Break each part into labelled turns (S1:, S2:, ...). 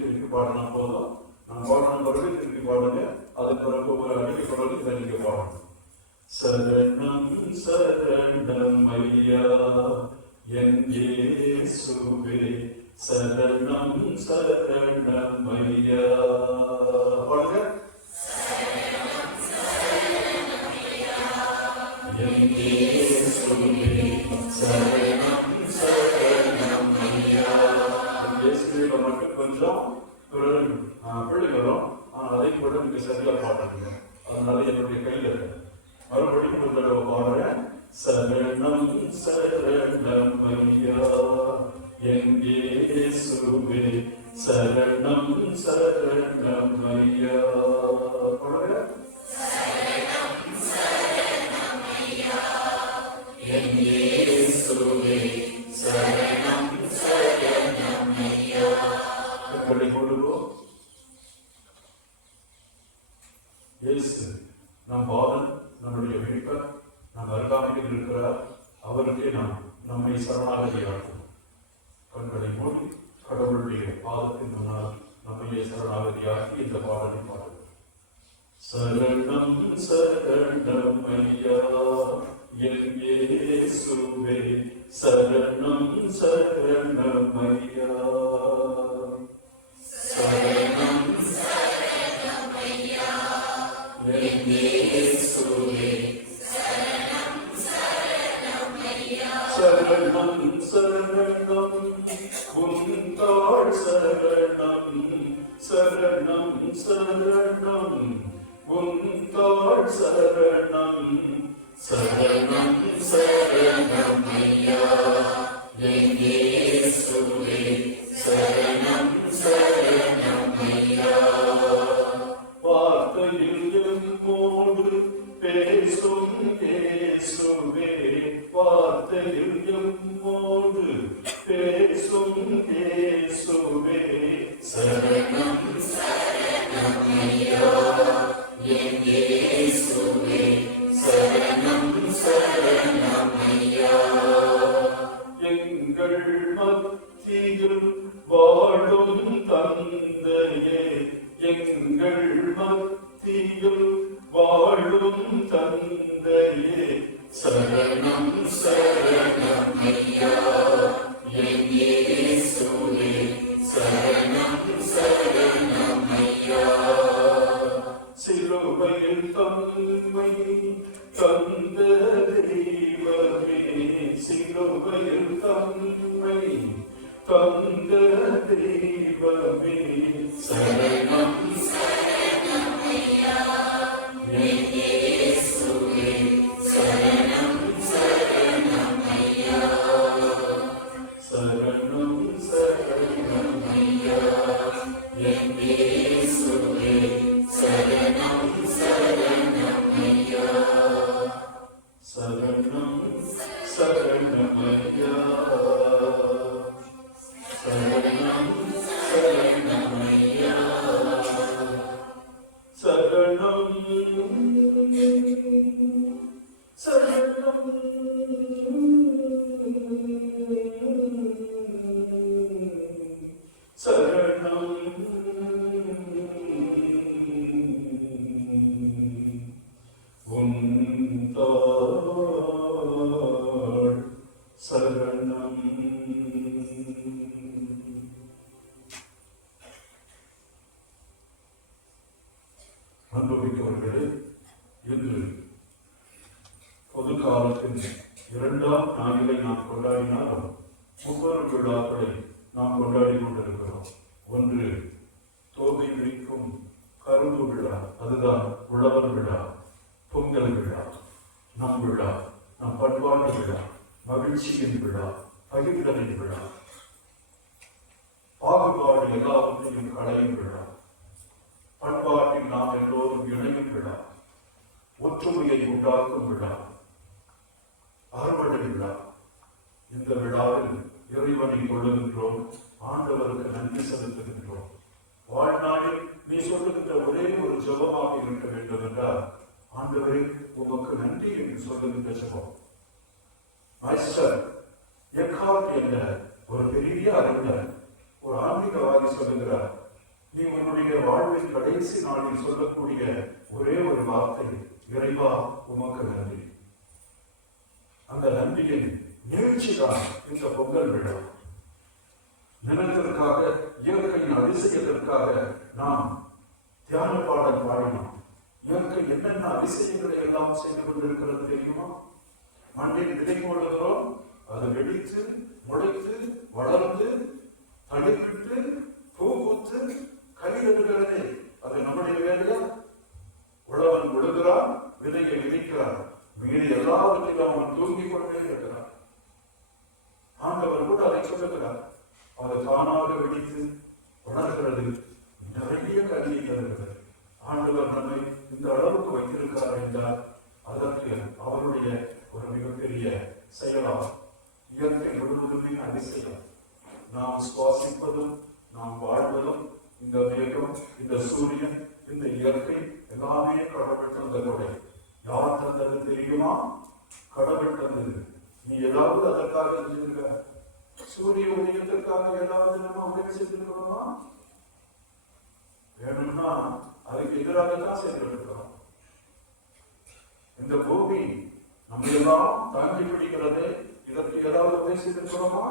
S1: திருப்பி திருப்பி பாடினா போதும். நான் பாடணும் பிறகு திருப்பி பாடுங்க அதுக்கு பிறகு ஒரு அடிக்க பிறகு இதை பாடணும். சரணம் சரணம் ஐயா என் இயேசுவே. சரணம் சரணம் ஐயா. பாடுங்க. என் இயேசுவே சரணம் கொஞ்சம் பிறகு பிள்ளைகளும் ஆனால் அதை கூட மிக சரியா பாடுறீங்க அதனால என்னுடைய கையில் இருக்கு. மறுபடியும் ஒரு தடவை பாடுறேன். சரணம் சரணம் ஐயா என் இயேசுவே. சரணம் சரணம் ஐயா. இயேசு நம் பாதன் நம்முடைய மீட்பர் நம் அருகாமையில் இருக்கிறார். அவருக்கே நாம் நம்மை சரணாகதி ஆக்கும் கண்களை மூடி கடவுளுடைய பாதத்தின் முன்னால் நம்மையே சரணாகதியாக்கி இந்த பாடலை பாடுவோம். சரணம் சரணம் ஐயா என் சரணம் சரணம் ஐயா. உந்தாள் சரணம் சரணம் சரணம். உந்தாள் சரணம் சரணம் சரணம் ஐயா. என் இயேசுவே சரணம். Senhor. அனுபவித்தவர்களே என்று பொது காலத்தின் இரண்டாம் நாளிலை நாம் கொண்டாடினாலும் ஒவ்வொரு விழாக்களை நாம் கொண்டாடி கொண்டிருக்கிறோம். ஒன்று தோகை விரிக்கும் கரும்பு விழா அதுதான் உழவர் விழா பொங்கல் விழா நம் விழா நம் பண்பாட்டு விழா மகிழ்ச்சியின் விழா பகிர்ந்தலின் விழா பாகுபாடு எல்லாவற்றையும் களையும் விழா. பண்பாட்டில் நாம் எல்லோரும் ஒற்றுமையை உண்டாக்கும் விழா. அறுவடை விழா. இந்த விழாவில் இறைவனை கொள்ளுகின்றோம் ஆண்டவருக்கு நன்றி செலுத்துகின்றோம். வாழ்நாளில் நீ சொல்லுகின்ற ஒரே ஒரு ஜபமாக இருக்க வேண்டும் என்றால் ஆண்டவரே உமக்கு நன்றி என்று சொல்லுகின்ற ஜபம். மைஸ்டர் எக்கார்ட் என்ற ஒரு பெரிய அறிஞர் ஒரு ஆன்மீகவாதி சொல்லுகிறார் நீ உன்னுடைய வாழ்வின் கடைசி நாளில் சொல்லக்கூடிய ஒரே ஒரு வார்த்தை இறைவா உமக்கு நன்றி. அந்த நன்றியின் நிகழ்ச்சிதான் இந்த பொங்கல் விழா நிலத்திற்காக இயற்கையின் அதிசயத்திற்காக நாம் தியான பாடல் பாடினோம். இயற்கை என்னென்ன அதிசயங்களை எல்லாம் செய்து கொண்டிருக்கிறது தெரியுமா? மண்ணில் விதை போடுகிறோம் அது வெடித்து முளைத்து வளர்ந்து தடிப்பிட்டு பூ பூத்து கனிதெடுக்கிறது அது நம்முடைய வேலையா உழவன் விழுகிறான் விதையை விதைக்கிறான் மீறி எல்லாவற்றிலும் அவன் தூங்கிக் கொண்டே இருக்கிறான் ஆண்டவர் கூட அதை சொல்லுகிறார் அது தானாக வெடித்து வளர்கிறது நிறைய கல்வியை தருகிறது ஆண்டவர் நம்மை இந்த அளவுக்கு வைத்திருக்கிறார் என்றால் அதற்கு அவருடைய ஒரு மிகப்பெரிய செயலாகும் இயற்கை முழுவதுமே அதிசயம் நாம் சுவாசிப்பதும் நாம் வாழ்வதும் இந்த மேகம் இந்த சூரியன் இந்த இயற்கை எல்லாமே கடவுள் தந்த கொடை யார் தந்தது தெரியுமா கடவுள் தந்தது நீ ஏதாவது அதற்காக செஞ்சிருக்க சூரிய உதயத்திற்காக ஏதாவது நம்ம உதவி செஞ்சிருக்கிறோமா வேணும்னா அதுக்கு தான் செய்திருக்கிறோம் இந்த பூமி நம்ம எல்லாம் தாங்கி பிடிக்கிறது. இதற்கு ஏதாவது பேசியிருக்கிறோமா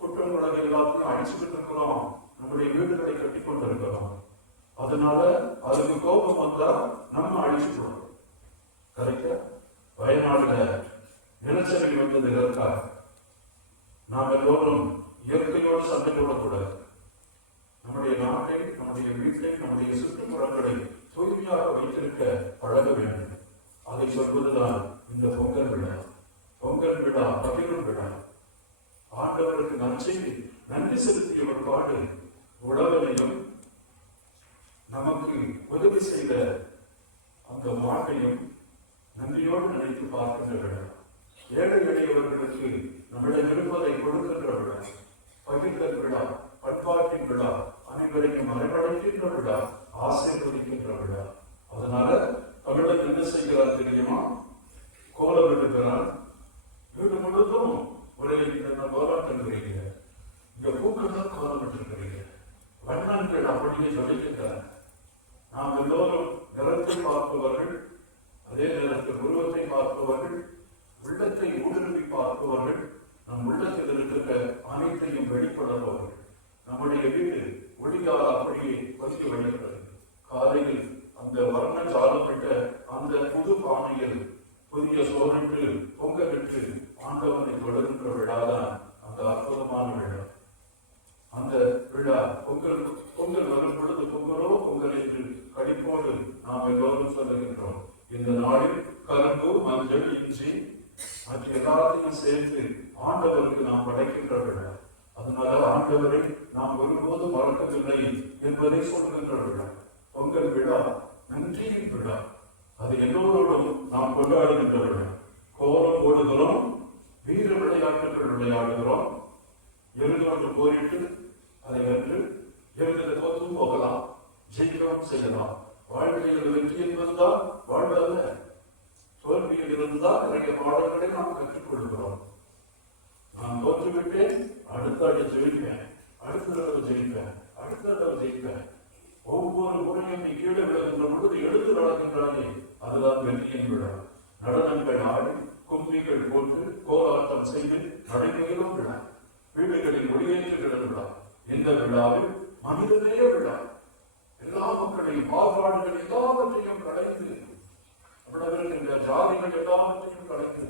S1: குற்றங்களை எல்லாத்தையும் அழிச்சுக்கிட்டு இருக்கிறோம் நம்முடைய வீடுகளை கட்டி கொண்டிருக்கிறோம். அதனால அதுக்கு கோபம் வந்தா நம்ம அழிச்சுக்கிறோம் கரெக்டா? வயநாடுல நிலச்சரி வந்தது இதற்காக நாம் எல்லோரும் இயற்கையோடு சண்டை போடக்கூடாது. நம்முடைய நாட்டை நம்முடைய வீட்டை நம்முடைய சுற்றுப்புறங்களை தூய்மையாக வைத்திருக்க பழக வேண்டும். அதை சொல்வதுதான் இந்த பொங்கல் விழா. பொங்கல் விழா பகிரும் விழா. ஆண்டவருக்கு நன்றி நன்றி செலுத்திய ஒரு பாடு உழவனையும் நமக்கு உதவி செய்த அந்த மாட்டையும் நன்றியோடு நினைத்து பார்க்கின்ற விழா. ஏழை எளியவர்களுக்கு நம்மிடம் இருப்பதை கொடுக்கின்ற விழா பகிர்தல் விழா பண்பாட்டின் விழா அனைவரையும் அரவணைக்கின்ற விழா ஆசீர்வதிக்கின்ற விழா அதனால தமிழன் என்ன செய்கிறார் தெரியுமா கோலம் எடுக்கிறார் வீடு முழுவதும் ஒரே இந்த கோலம் கண்டுகிறீங்க இங்க பூக்கள் தான் கோலம் விட்டுருக்கிறீங்க வண்ணங்கள் அப்படியே சொல்லிக்கிட்டார் நாம் எல்லோரும் நிறத்தை பார்ப்பவர்கள் அதே நேரத்தில் உருவத்தை பார்ப்பவர்கள் உள்ளத்தை ஊடுருவி பார்ப்பவர்கள் நம் உள்ளத்தில் இருக்கிற அனைத்தையும் வெளிப்படுபவர்கள் நம்முடைய வீடு ஒளியால் அப்படியே கொத்தி வருகிறது காலையில் அந்த வர்ண ஜாலமிட்ட அந்த புது பானையில் புதிய சோறிட்டு பொங்கலிட்டு ஆண்டவனை தொடர்கின்ற விழாதான் அந்த அற்புதமான விழா அந்த விழா பொங்கல் பொங்கல் வரும் பொழுது பொங்கலோ பொங்கல் என்று கடிப்போடு நாம் எல்லோரும் சொல்லுகின்றோம் இந்த நாளில் கரும்பு மஞ்சள் இஞ்சி மற்ற எல்லாத்தையும் சேர்த்து ஆண்டவருக்கு நாம் படைக்கின்ற விழா அதனால ஆண்டவரை நாம் ஒருபோதும் என்பதை சொல்கின்ற விழா பொங்கல் விழா நன்றியின் விழா. அது எல்லோரோடும் நாம் கொண்டாடுகின்ற விழா கோலம் போடுகிறோம் வீர விளையாட்டுகள் விளையாடுகிறோம். எருதோடு போரிட்டு அதை வென்று எருதில் தோத்தும் போகலாம். ஜெயிக்கவும் செய்யலாம். வாழ்க்கையில் வெற்றி என்பதுதான் வாழ்வல்ல. தோல்வியில் இருந்தால் நிறைய பாடல்களை நாம் கற்றுக்கொள்கிறோம். நான் தோற்றுவிட்டேன் அடுத்த ஆண்டு ஜெயிப்பேன். அடுத்த தடவை ஜெயிப்பேன். அடுத்த தடவை ஜெயிப்பேன் ஒவ்வொரு முறையும் நீ கீழே விழுகின்ற பொழுது எழுந்து நடக்கின்றானே அதுதான் வெற்றியின் விழா. நடனங்கள் ஆடி கும்பிகள் போட்டு கோலாட்டம் செய்து நடைமுறையிலும் விழா. வீடுகளில் ஒளியேற்றுகிற விழா. இந்த விழாவில் மனிதனையே விழா. எல்லா மக்களையும் பாகுபாடுகள் எல்லாவற்றையும் கலைந்து நம்மிடம் இருக்கின்ற ஜாதிகள் எல்லாவற்றையும் கலைந்து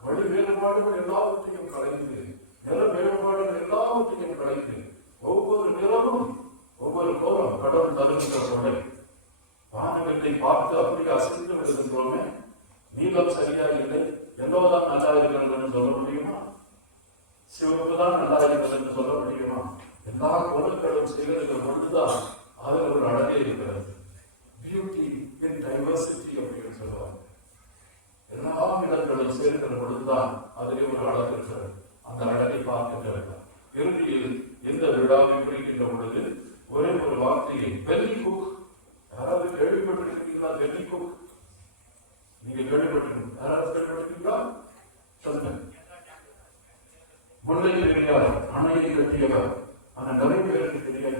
S1: வழி வேறுபாடுகள் எல்லாவற்றையும் கலைந்து நில வேறுபாடுகள் எல்லாவற்றையும் கலைந்து ஒவ்வொரு நிறமும் ஒவ்வொரு கோலம் கடவுள் தருகின்ற கொடை வானகத்தை பார்த்து அப்படி அசைந்து விடுகின்றோமே நீளம் சரியாக இல்லை எல்லோதான் நல்லா இருக்கிறதுன்னு சொல்ல முடியுமா? சிவப்பு தான் நல்லா இருக்கிறதுன்னு சொல்ல முடியுமா? எல்லா கோலங்களும் செய்கிறது பொழுதுதான் அதில் ஒரு அழகே இருக்கிறது. பியூட்டி இன் டைவர்சிட்டி அப்படின்னு சொல்லுவாங்க. எல்லா இடங்களும் சேர்க்கிற பொழுதுதான் அதிலே ஒரு அழகு இருக்கிறது. அந்த அழகை பார்க்கின்ற இறுதியில் இந்த விழாவை குறிக்கின்ற பொழுது ஒரே ஒரு வார்த்தையை பெல்லி குக் யாராவது கேள்விப்பட்டிருக்கீங்களா பெல்லி குக் நீங்க கேள்விப்பட்டிருக்கீங்க. யாராவது கேள்விப்பட்டிருக்கீங்களா? சொல்லுங்க. முல்லை பெரியார் அணையை கட்டியவர். ஆனா நிறைய பேருக்கு தெரியாது.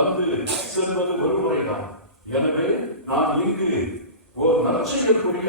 S1: வந்து செல்வது ஒருமுறைதான் எனவே நான் இங்கு ஒரு நற்செய்யக்கூடிய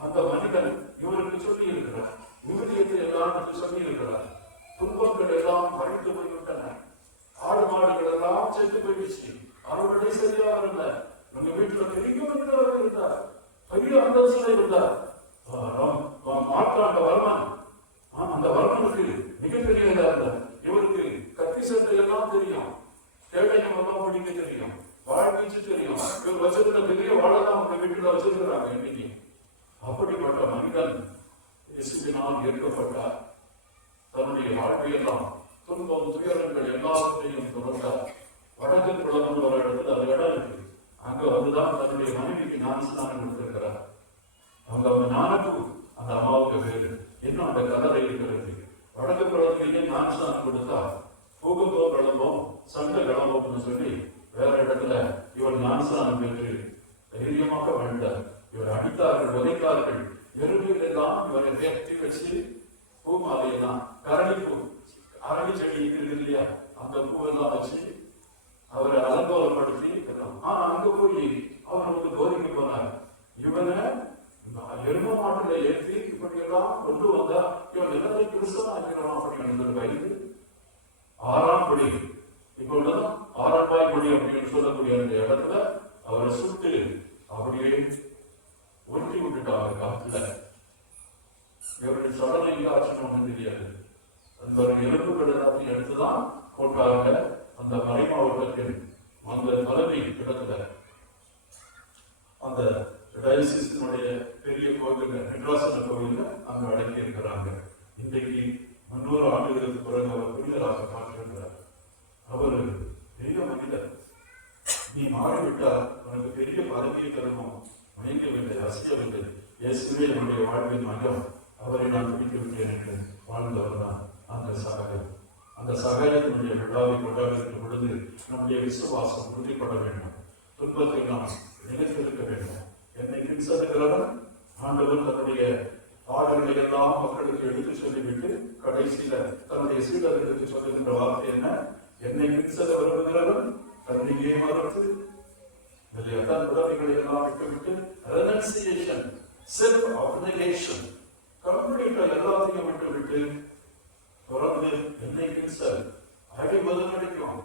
S1: అంత మంది కలిగి அந்த கதவை இருக்கிறது வடக்கு பகுதியிலேயே நான் கொடுத்தா பூகம்பம் கிளம்பும் சண்டை கிளம்பும்னு சொல்லி வேற இடத்துல இவர் நான்ஸ்தானம் பெற்று மாற்றோம்னு தெரியாது அது ஒரு எலும்பு கடுதாசி எடுத்துதான் போட்டாங்க அந்த மறை மாவட்டத்தில் அந்த தலைமை இடத்துல அந்த டயசிஸ்டினுடைய பெரிய கோவில் ஹெட்ராசன கோவில் அங்கு அடக்கி இருக்கிறாங்க இன்றைக்கு முன்னூறு ஆண்டுகளுக்கு பிறகு அவர் புனிதராக மாற்றிருக்கிறார் அவர் பெரிய மனிதர். நீ மாறிவிட்டால் உனக்கு பெரிய பதவியை தருமம் மயங்கவில்லை அசையவில்லை. இயேசுவே என்னுடைய வாழ்வின் மையம் அவரை நான் பிடித்து விட்டேன் என்று வாழ்ந்தவர் தான் அந்த சகலை. அந்த சகலத்தினுடைய விழாவை கொண்டாடுகின்ற பொழுது நம்முடைய விசுவாசம் உறுதிப்பட வேண்டும். துன்பத்தை நாம் நினைத்திருக்க வேண்டும். என்னை கிம்சதுக்கிறவன் ஆண்டவர் தன்னுடைய பாடல்களை எல்லாம் மக்களுக்கு எடுத்து சொல்லிவிட்டு கடைசியில தன்னுடைய சீடர்களுக்கு சொல்லுகின்ற வார்த்தை என்ன? என்னை கிம்சத விரும்புகிறவன் தன்னையே மறுத்து இதில் எல்லாம் உடமைகளை எல்லாம் விட்டுவிட்டு ரெனன்சியேஷன் செல்ஃப் ஆப்ளிகேஷன் கம்ப்யூட்டர் எல்லாத்தையும் விட்டுவிட்டு தொடர்ந்து என்னை சார் அடி பதில் கிடைக்கும்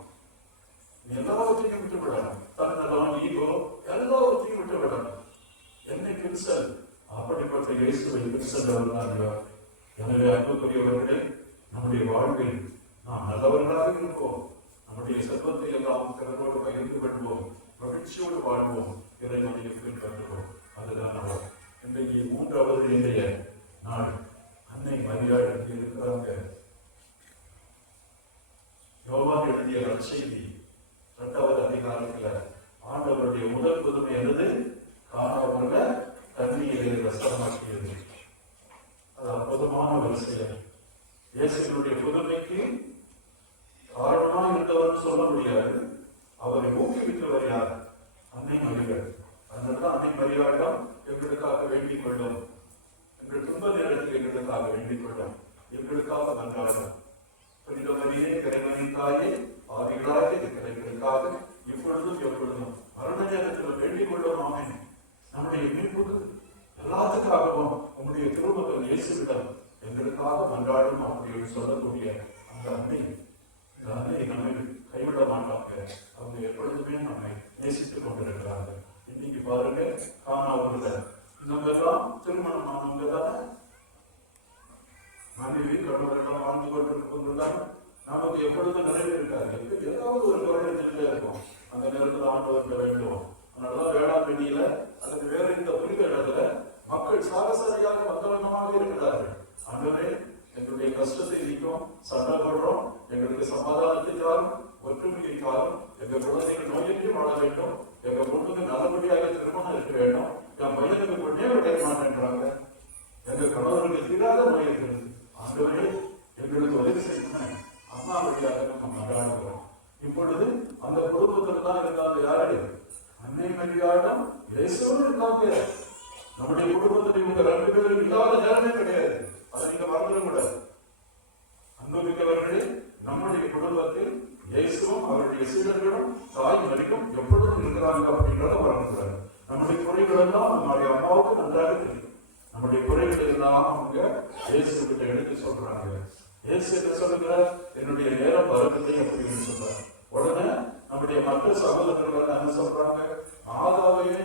S1: எல்லாவற்றையும் விட்டு விடலாம் தன்னலம் ஈகோ எல்லாவற்றையும் விட்டு விடணும் என்னை சார் அப்படிப்பட்ட இயேசுவை பின்சென்றவர்கள் எனவே அன்புக்குரியவர்களே நம்முடைய வாழ்வில் நாம் நல்லவர்களாக இருப்போம். நம்முடைய செல்வத்தை எல்லாம் பிறரோடு பகிர்ந்து கொள்வோம். மகிழ்ச்சியோடு வாழ்வோம். இறைவனை பின்பற்றுவோம் அதுதான் அவர். இன்றைக்கு மூன்றாவது இன்றைய No. இயேசுவிடம் எங்களுக்காக மன்றாடும் அப்படின்னு சொல்லக்கூடிய அந்த அன்னை இந்த அன்னை நம்மை கைவிட மாட்டாங்க அவங்க எப்பொழுதுமே நம்மை நேசித்துக் கொண்டிருக்கிறாங்க இன்னைக்கு பாருங்க காணாவுல நம்ம எல்லாம் திருமணம் ஆனவங்க தானே மனைவி கணவரெல்லாம் வாழ்ந்து கொண்டிருப்பதுதான் நமக்கு எப்பொழுதும் நிறைவேற்காது எப்ப ஏதாவது ஒரு கவலை இருந்துட்டே இருக்கும் அந்த நேரத்தில் ஆண்டவர்கிட்ட வேண்டும் அதனால வேளாண்மையில அல்லது வேற இந்த புனித இடத்துல மக்கள் சாகசாரியாக மங்களமாக இருக்கிறார்கள் ஆண்டவரே எங்களுடைய கஷ்டத்தை நீக்கும் சண்டை போடுறோம் எங்களுக்கு சமாதானத்தை தாரும் ஒற்றுமையை தாரும் எங்க குழந்தைகள் நோயின்றி வாழ வேண்டும் எங்க பொண்ணுக்கு நல்லபடியாக திருமணம் இருக்க வேண்டும் என் பையனுக்கு பொண்ணே விட மாட்டேன்றாங்க எங்க கணவருக்கு தீராத நோய் இருக்கிறது ஆண்டவரே எங்களுக்கு உதவி செய்யணும் அம்மா வழியாக நம்ம மன்றாடுகிறோம் இப்பொழுது அந்த குடும்பத்தில் தான் இருக்காங்க யாரு அன்னை மரியாடம் இயேசுவும் இருக்காங்க நம்முடைய குடும்பத்தில் இவங்க ரெண்டு பேரும் இல்லாத நேரமே கிடையாது அதை நீங்க மறந்துட கூடாது அன்புமிக்கவர்களே நம்முடைய குடும்பத்தில் இயேசுவும் அவருடைய சீடர்களும் தாய் மரியும் எப்பொழுதும் இருக்கிறாங்க அப்படின்றத மறந்துடாது நம்முடைய குறைகள் எல்லாம் நம்முடைய அம்மாவுக்கு நன்றாக தெரியும் நம்முடைய குறைகள் எல்லாம் அவங்க இயேசு கிட்ட எடுத்து சொல்றாங்க இயேசு என்ன சொல்லுங்க என்னுடைய நேரம் வரவில்லை அப்படின்னு சொல்றாங்க உடனே நம்முடைய மற்ற சகோதரர்கள் எல்லாம் என்ன சொல்றாங்க மாதாவையே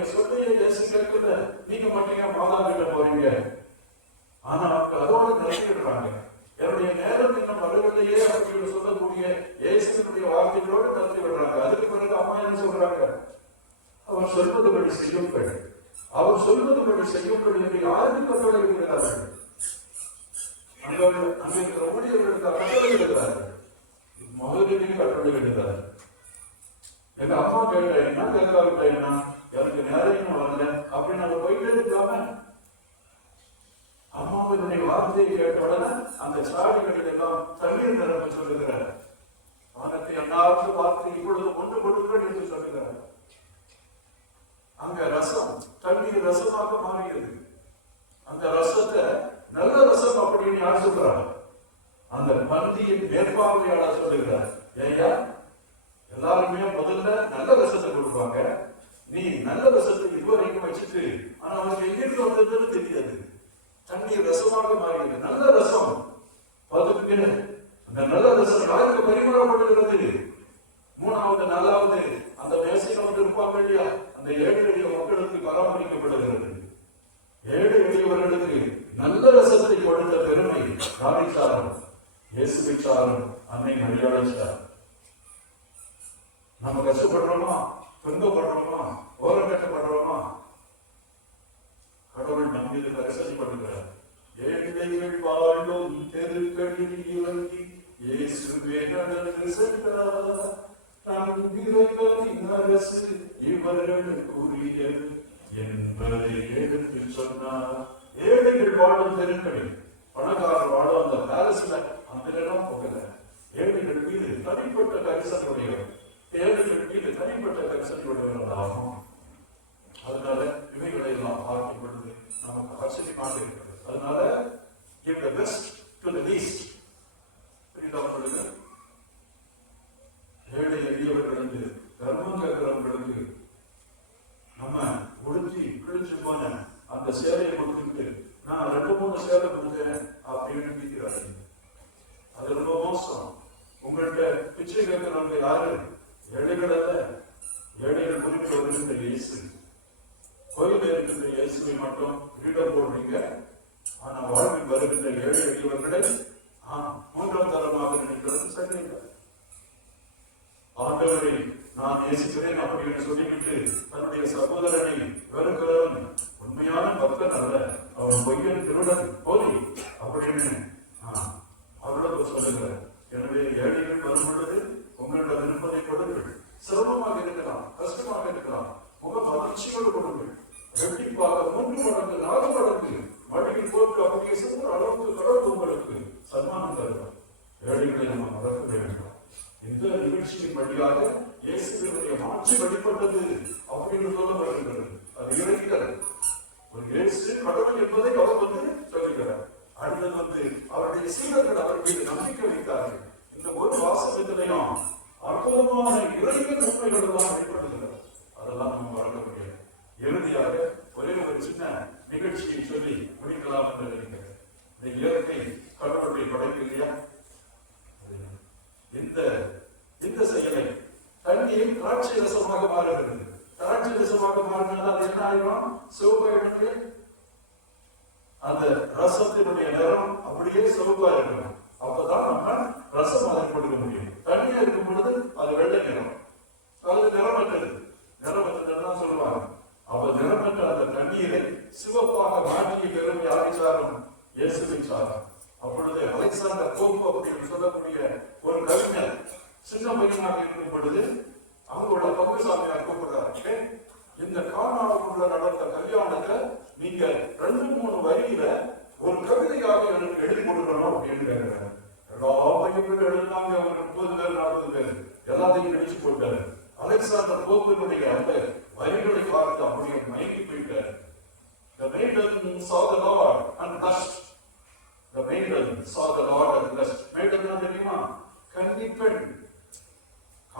S1: மாதாவுடைய சொல்லையே இயேசு கேட்கல நீங்க மட்டும் ஏன் மாதா கிட்ட போறீங்க? ஆனா அதோட நிறுத்திடுறாங்க என்னுடைய நேரம் இன்னும் வருவதையே அப்படின்னு சொல்லக்கூடிய இயேசுனுடைய வார்த்தைகளோடு நிறுத்தி விடுறாங்க. அதுக்கு பிறகு அம்மா என்ன சொல்றாங்க? அவர் சொல்வதுபடி செய்யுங்கள். அவர் சொல்வதுபடி செய்யுங்கள் என்று யாருக்கு கட்டளை இருக்கிறார்கள் அங்க அங்க இருக்கிற ஊழியர்களுக்கு கட்டளை இருக்கிறார்கள். மகளிருக்கு கட்டளை இருக்கிறார்கள் எங்க அம்மா கேட்டா என்ன கேட்காவிட்டா என்ன எனக்கு நேரம் வரல அப்படின்னு அவர் போயிட்டு இருக்காம அம்மாவினுடைய வார்த்தையை கேட்ட உடனே அந்த சாடிகளில் எல்லாம் தண்ணீர் நிரம்ப சொல்லுகிறார். வானத்தை அண்ணாவது வார்த்தை இப்பொழுது ஒன்று கொடுங்கள் என்று சொல்லுகிறார். அங்க ரசம் தண்ணீர் ரசமாக மாறியது. அந்த ரசத்தை நல்ல ரசம் அப்படின்னு யார் சொல்றாங்க? அந்த பந்தியின் மேற்பார்வையாளர் சொல்லுகிறார். ஏயா எல்லாருமே முதல்ல நல்ல ரசத்தை கொடுப்பாங்க நீ நல்ல ரசத்தை இதுவரைக்கும் வச்சுட்டு ஆனா அவனுக்கு எங்கிருந்து வந்ததுன்னு தெரியாது. தண்ணீர் ரசமாக மாறியது. நல்ல ரசம் பதுக்கு அந்த நல்ல ரசம் யாருக்கு பரிமாறப்படுகிறது மூணாவது நாலாவது அந்த மேசையில வந்து இருப்பாங்க இல்லையா? அந்த ஏழு எளிய மக்களுக்கு பராமரிக்கப்படுகிறது. ஏழு எளியவர்களுக்கு நல்ல ரசத்தை கொடுத்த பெருமை காணிச்சாரம் இயேசுவிச்சாரம் அன்னை மரியாதை நம்ம கஷ்டப்படுறோமா? துன்பப்படுறோமா ஓரங்கட்டப்படுறோமா கடவுள் நம் மீது கரிசனை பண்ணுகிறார் ஏழைகள் வாழும் தெருக்களில் இறங்கி இயேசுவே நடந்து சென்றார் நம் இறைவனின் அரசு இவர்களுக்குரியது என்பதை எடுத்து சொன்னார். ஏழைகள் வாழும் தெருக்களில் பணக்காரர் வாழும் அந்த பேலஸ்ல அந்த அதிலெல்லாம் போகல ஏழைகள் மீது தனிப்பட்ட கரிசனையுடையவர் ஏழைகள் மீது தனிப்பட்ட கரிசனையுடையவர் ஆகும் அதனால இவைகளை எல்லாம் பார்க்கும் பொழுது நமக்கு ஆச்சரியமாக இருக்கிறது அதனால give the best to the least புரியுதா உங்களுக்கு ஏழை எளியவர்களுக்கு தர்மம் கேட்கிறவர்களுக்கு நம்ம உடுத்தி கிழிச்சு போன அந்த சேலையை கொடுத்துட்டு நான் ரெண்டு மூணு சேலை கொடுத்தேன் அப்படின்னு நினைக்கிறாரு அது ரொம்ப மோசம் உங்கள்கிட்ட பிச்சை கேட்கிறவங்க யாரு ஏழைகள் அல்ல ஏழைகள் குறித்து வருகின்ற இயேசு கோயில் இருக்கின்ற இயேசுவை மட்டும் இடம் போடுறீங்க ஆனா வாழ்வில் வருகின்ற ஏழை எளியவர்களை ஆ, மூன்றாம் தரமாக நினைக்கிறது சரியில்லை ஆண்டவரை நான் நேசிக்கிறேன் அப்படின்னு சொல்லிவிட்டு தன்னுடைய சகோதரனை வெறுக்கிறவன் உண்மையான பக்தன் அல்ல அவன் பொய்யன் திருடன் போலி அப்படின்னு ஆ, அவரோட சொல்லுகிறார் எனவே ஏழைகள் வரும் பொழுது உங்களோட விருப்பத்தை கொடுங்கள் சிரமமாக இருக்கலாம் கஷ்டமாக இருக்கலாம் முக மகிழ்ச்சியோடு கொடுங்கள் ரெட்டிப்பாக மூன்று மடங்கு நாலு மடங்கு மடியில் போட்டு அப்படியே சென்ற அளவுக்கு தொடர்பு உங்களுக்கு சன்மானம் தருவோம் ஏழைகளை நம்ம மறக்க வேண்டும். இந்த நிகழ்ச்சியின் வழியாக இயேசுடைய மாற்றி வழிபட்டது அப்படின்னு சொல்ல அது இறைக்கிறது ஒரு இயேசு கடவுள் என்பதை அவர் வந்து சொல்லுகிறார் அடுத்தது வந்து அவருடைய சீடர்கள் அவர் மீது நம்பிக்கை வைத்தார்கள் இந்த ஒரு வாசகத்திலையும் அற்புதமான இறைவன் உண்மைகள் எல்லாம் வெளிப்படுகிறது அதெல்லாம் நம்ம மறக்க முடியாது இறுதியாக ஒரே ஒரு சின்ன நிகழ்ச்சியை சொல்லி முடிக்கலாம் என்று நினைக்கிறேன் இந்த இயற்கை கடவுளுடைய படைப்பு இல்லையா இந்த இந்த செயலை தண்ணீர் திராட்சை மாறுகிறது திராட்சை ரசமாக மாறினால் அது என்ன ஆயிரும்? சிவப்பாயிடுறது அந்த ரசத்தினுடைய நிறம் அப்படியே சிவப்பா இருக்கணும் அப்பதான் நம்ம ரசம் அதை கொடுக்க முடியும். தண்ணியா இருக்கும் பொழுது அது வெள்ளை நிறம். அது நிறமற்றது. நிறமற்றதுன்னு சொல்லுவாங்க. அப்ப நிறமற்ற அந்த தண்ணீரை சிவப்பாக மாற்றிய பெரும் யாரை சாரும்? இயேசுவின் சாரும். அப்பொழுது அலெக்சாண்டர் கோப்பு அப்படின்னு சொல்லக்கூடிய ஒரு கவிஞர் சின்ன பையனாக இருக்கும் பொழுது அவங்களோட பக்குசாமியார் கூப்பிடுறாங்க இந்த காணாவுக்குள்ள நடந்த கல்யாணத்தை நீங்க ரெண்டு மூணு வரியில ஒரு கவிதையாக எனக்கு எழுதி கொடுக்கணும் அப்படின்னு கேட்கிறாரு எல்லா பையன்களும் எழுதினாங்க அவர் முப்பது பேர் நாற்பது பேர் எல்லாத்தையும் கழிச்சு போட்டாரு. அலெக்சாண்டர் போப்பினுடைய அந்த வரிகளை பார்த்து அப்படியே மயங்கி போயிட்டாரு. The maiden saw the Lord and blushed. The maiden saw the Lord and blushed. maiden தான் தெரியுமா? கன்னிப்பெண்.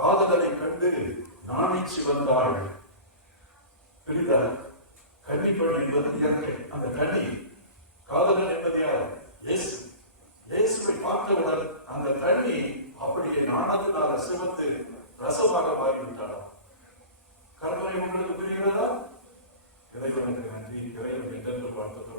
S1: காதலனை கண்டு நாணை சிவந்தாள் புரிதா கன்னிப்பெண் என்பது யாரு? அந்த கன்னி. காதலன் என்பது யார்? இயேசு. இயேசுவை பார்த்தவுடன் அந்த கன்னி அப்படியே நாணத்தினால் சிவத்து ரசமாக மாறிவிட்டாள் கற்பனை உங்களுக்கு புரிகிறதா? இறைவனுக்கு நன்றி. இறைவன் என்றென்று வாழ்த்து